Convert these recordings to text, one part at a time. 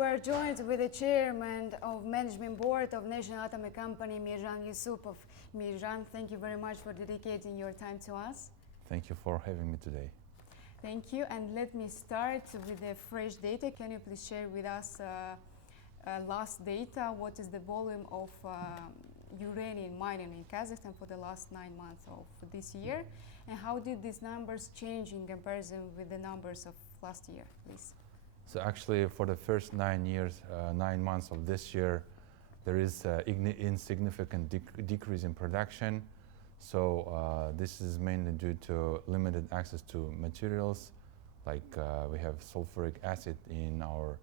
we're joined with the chairman of management board of National Atomic Company, Meirzhan Yussupov. Meirzhan, thank you very much for dedicating your time to us. Thank you for having me today. Thank you, and let me start with the fresh data. Can you please share with us last data? What is the volume of uranium mining in Kazakhstan for the last 9 months of this year? And how did these numbers change in comparison with the numbers of last year, please? So actually, for the first 9 months of this year, there is insignificant decrease in production. So this is mainly due to limited access to materials, like we have sulfuric acid in our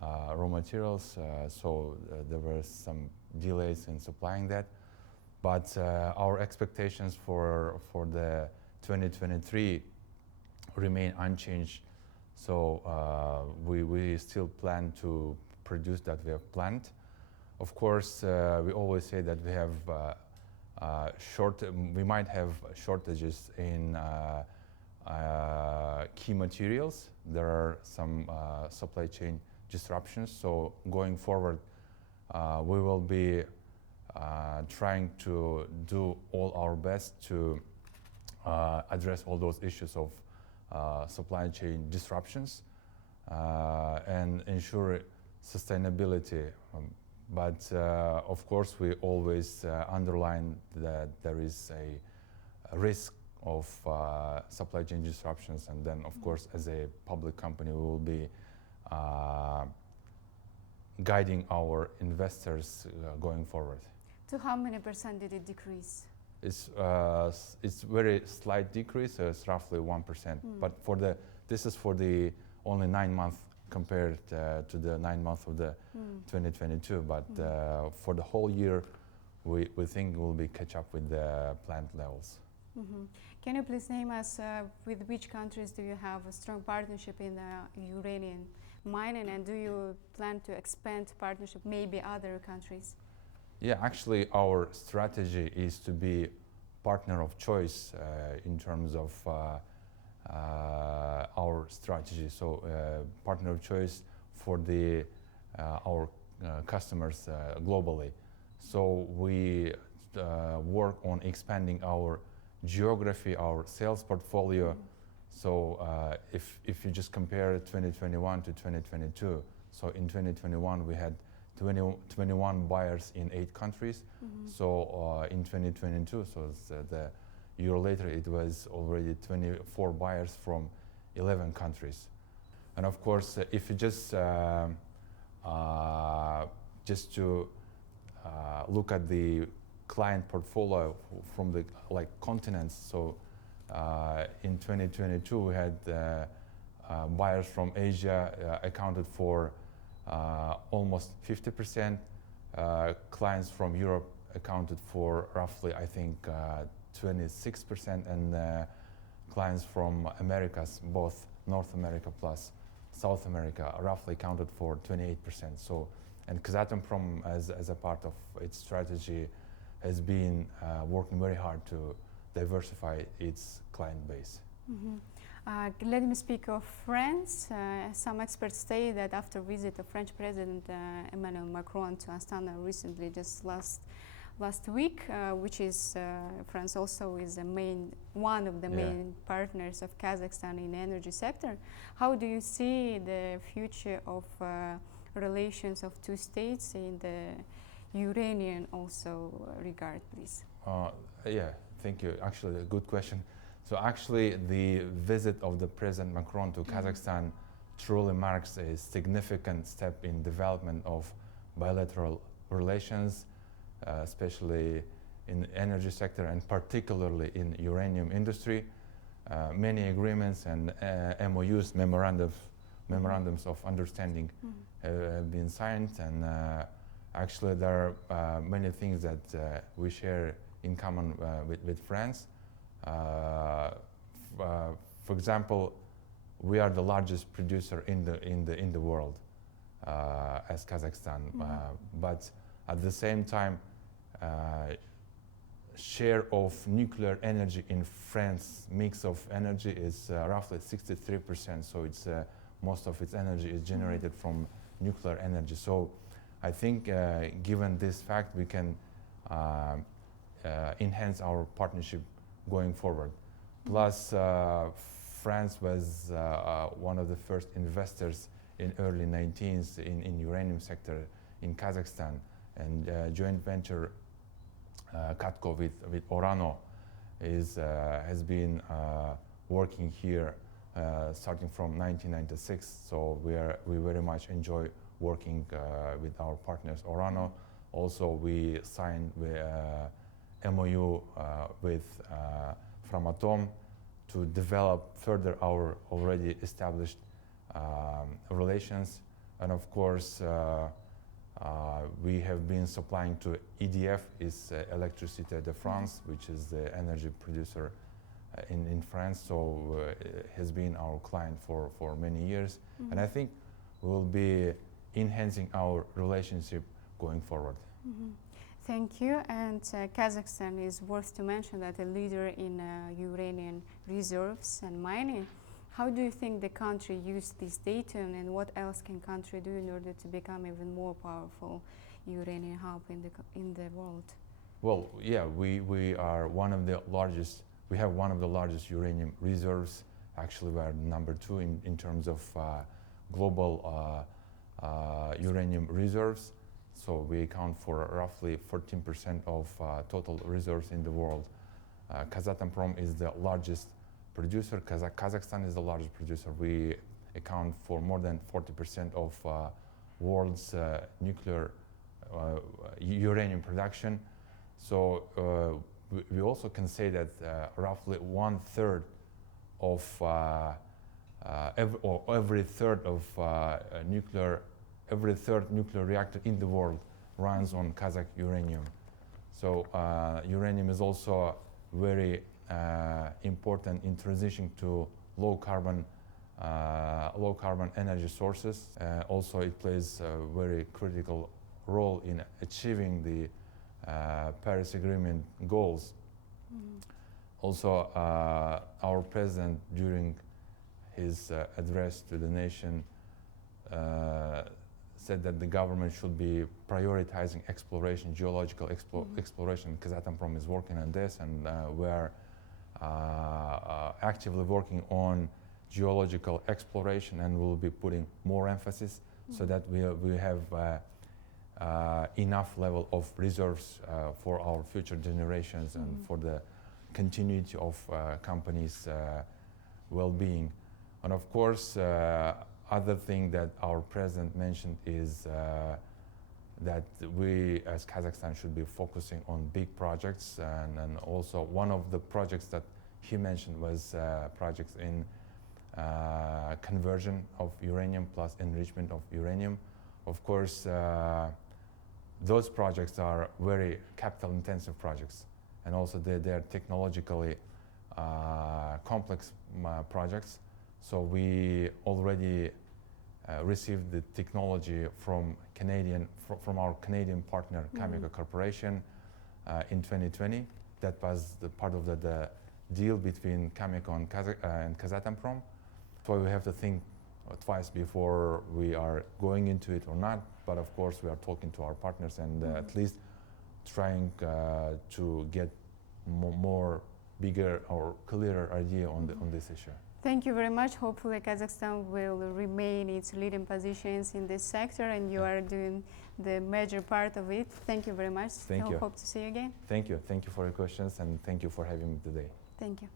raw materials, so there were some delays in supplying that. But our expectations for the 2023 remain unchanged. So we still plan to produce that we have planned. Of course, we always say that we have we might have shortages in key materials. There are some supply chain disruptions. So going forward, we will be trying to do all our best to address all those issues of supply chain disruptions and ensure sustainability. But of course, we always underline that there is a risk of supply chain disruptions, and then of course, as a public company, we will be guiding our investors going forward. To how many % did it decrease? It's very slight decrease. It's roughly 1%. But this is for the only 9 months compared to the 9 months of the 2022. But for the whole year, we think we'll be catch up with the planned levels. Can you please name us with which countries do you have a strong partnership in uranium mining, and do you plan to expand partnership maybe other countries? Yeah, actually, our strategy is to be partner of choice in terms of our strategy. So, partner of choice for our customers globally. So we work on expanding our geography, our sales portfolio. So if you just compare 2021 to 2022, so in 2021 we had 21 buyers in 8 countries. So in 2022, so the year later, it was already 24 buyers from 11 countries. And of course, if you just to look at the client portfolio from the continents, so in 2022 we had buyers from Asia accounted for almost 50%. Clients from Europe accounted for roughly, I think, 26%, and clients from Americas, both North America plus South America, roughly accounted for 28%. So, and Kazatomprom, as a part of its strategy, has been working very hard to diversify its client base. Let me speak of France. Some experts say that after visit of French President Emmanuel Macron to Astana recently, just last week, which is France also is one of the main partners of Kazakhstan in the energy sector. How do you see the future of relations of two states in the uranium also regard, please? Yeah, thank you. Actually, a good question. So actually, the visit of the President Macron to Kazakhstan truly marks a significant step in development of bilateral relations, especially in the energy sector and particularly in uranium industry. Many agreements and MOUs, memorandums of understanding, have been signed, and actually there are many things that we share in common with France. For example, we are the largest producer in the world as Kazakhstan, but at the same time, share of nuclear energy in France mix of energy is roughly 63%. So it's most of its energy is generated from nuclear energy. So I think given this fact, we can enhance our partnership going forward. Plus, France was one of the first investors in early 19th in uranium sector in Kazakhstan, and joint venture Katko with Orano has been working here starting from 1996. So we very much enjoy working with our partners Orano. Also, we signed MOU with Framatome to develop further our already established relations. And of course, we have been supplying to EDF, is Électricité de France, which is the energy producer in France. So it has been our client for many years. Mm-hmm. And I think we'll be enhancing our relationship going forward. Mm-hmm. Thank you. And Kazakhstan is worth to mention that a leader in uranium reserves and mining. How do you think the country used this data, and what else can country do in order to become even more powerful uranium hub in the world? Well, yeah, we are one of the largest. We have one of the largest uranium reserves. Actually, we are number 2 in terms of global uranium reserves. So we account for roughly 14% of total reserves in the world. Kazatomprom is the largest producer. Kazakhstan is the largest producer. We account for more than 40% of world's nuclear uranium production. So we also can say that roughly 1/3 of every third nuclear reactor in the world runs on Kazakh uranium. So uranium is also very important in transitioning to low carbon energy sources. Also, it plays a very critical role in achieving the Paris Agreement goals. Mm-hmm. Also, our president, during his address to the nation, said that the government should be prioritizing exploration, geological exploration. Kazatomprom is working on this, and we are actively working on geological exploration, and we'll be putting more emphasis so that we have enough level of reserves for our future generations and for the continuity of companies' well-being. And of course, other thing that our president mentioned is that we as Kazakhstan should be focusing on big projects, and also one of the projects that he mentioned was projects in conversion of uranium plus enrichment of uranium. Of course, those projects are very capital intensive projects, and also they're technologically complex projects. So we already received the technology from our Canadian partner, Cameco Corporation, in 2020. That was the part of the deal between Cameco and Kazatomprom. So we have to think twice before we are going into it or not. But of course, we are talking to our partners and at least trying to get more bigger or clearer idea on this issue. Thank you very much. Hopefully Kazakhstan will remain its leading positions in this sector, and you are doing the major part of it. Thank you very much. Thank you. Hope to see you again. Thank you. Thank you for your questions, and thank you for having me today. Thank you.